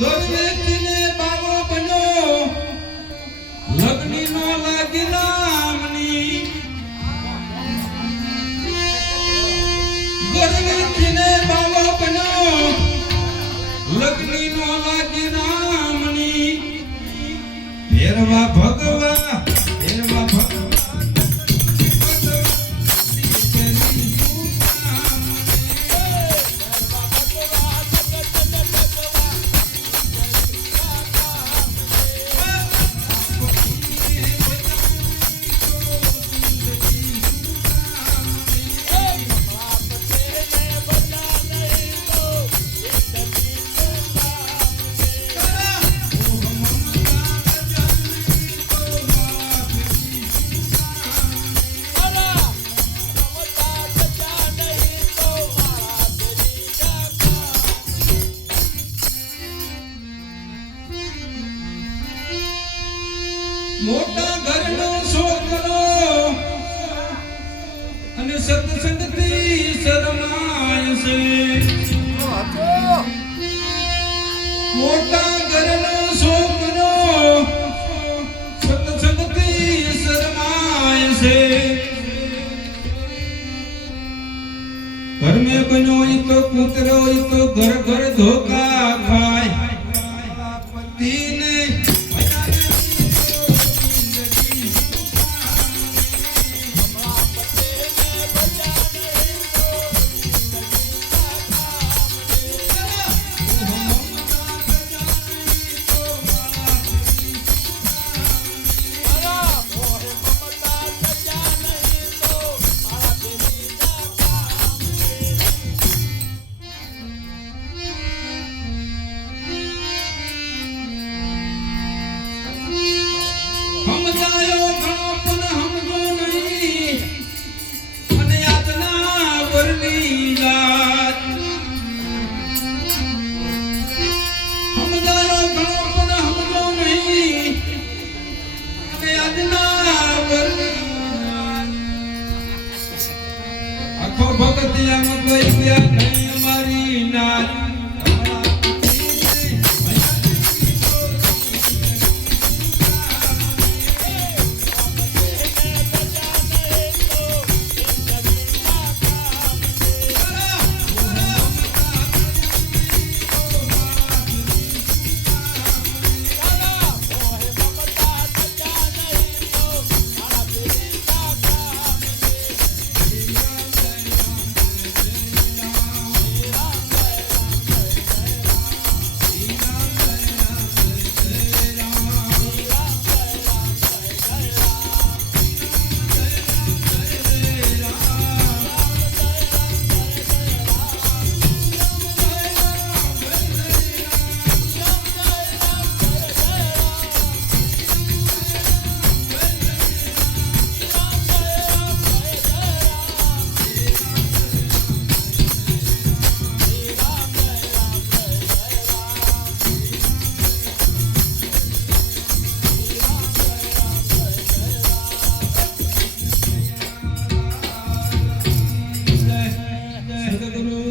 ગોરવેચીને બાવો બન્યો લગ્ની નો લાગી નામની ગોરવેચીને બાવો બન્યો લગ્ની નો લાગી નામની ભેરવા ભગવા મોટા ઘરનો છોકરો અને સત્સંગથી શરમાય છે મોટા ઘરનો છોકરો સત્સંગથી શરમાય છે ઘર મેં બનો તો કૂતરો તો ઘર ઘર ધોકા ખાય પતિને સમજાયો ઘણો પણ સમજો નહીં અને યાતના વરની રાત સમજાયો ઘણો પણ સમજો નહીં અને યાતના વરની રાત આખો ભગત આમ કોઈ ગયા નહીં